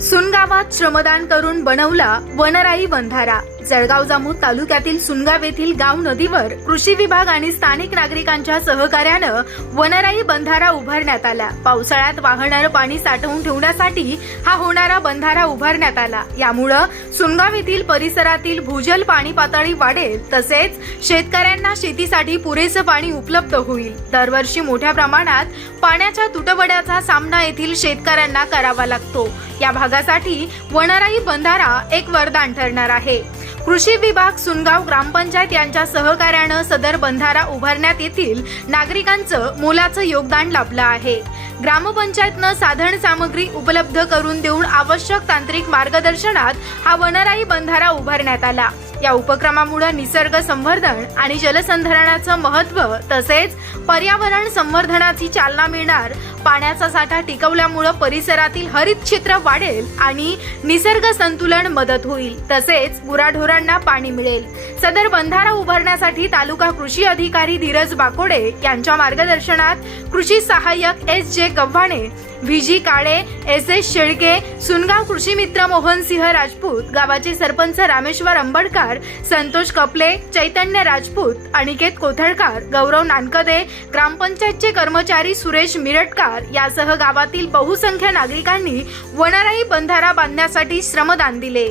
सुनगावात श्रमदान करून बनवला वनराई बंधारा। जळगाव जामोद तालुक्यातील सुनगाव येथील गाव नदीवर कृषी विभाग आणि स्थानिक नागरिकांच्या सहकार्यानं वनराई बंधारा उभारण्यात आला। पावसाळ्यात वाहणारं पाणी साठवून ठेवण्यासाठी हा होणारा बंधारा उभारण्यात आला। यामुळे सुनगाव येथील परिसरातील भूजल पाणी पातळी वाढेल, तसेच शेतकऱ्यांना शेतीसाठी पुरेसं पाणी उपलब्ध होईल। दरवर्षी मोठ्या प्रमाणात पाण्याच्या तुटवड्याचा सामना येथील शेतकऱ्यांना करावा लागतो। या भागासाठी वनराई बंधारा एक वरदान ठरणार आहे। कृषी विभाग, सुनगाव ग्रामपंचायत यांच्या सहकार्यानं सदर बंधारा उभारण्यात येथील नागरिकांचं मोलाचं योगदान लाभलं आहे। ग्रामपंचायतनं साधन सामग्री उपलब्ध करून देऊन आवश्यक तांत्रिक मार्गदर्शनात हा वनराई बंधारा उभारण्यात आला। या उपक्रमामुळे निसर्ग संवर्धन आणि जलसंधारणाचं महत्त्व तसेच पर्यावरण संवर्धनाची चालना मिळणार। पाण्याचा साठा टिकवल्यामुळे परिसरातील हरित क्षेत्र वाढेल आणि निसर्ग संतुलन मदत होईल, तसेच गुराढोरांना पाणी मिळेल। सदर बंधारा उभारण्यासाठी तालुका कृषी अधिकारी धीरज बाकोडे यांच्या मार्गदर्शनात कृषी सहाय्यक एस.जे. गव्हाणे, व्ही.जी. काळे, एस.एस. शेळके, सुनगाव कृषी मित्र मोहनसिंह राजपूत, गावाचे सरपंच रामेश्वर अंबडकर, संतोष कपले, चैतन्य राजपूत, अनिकेत कोथळकर, गौरव नानकदे, ग्रामपंचायतचे कर्मचारी सुरेश मिरटकर यासह गावातील बहुसंख्य नागरिकांनी वनराई बंधारा बांधण्यासाठी श्रमदान दिले।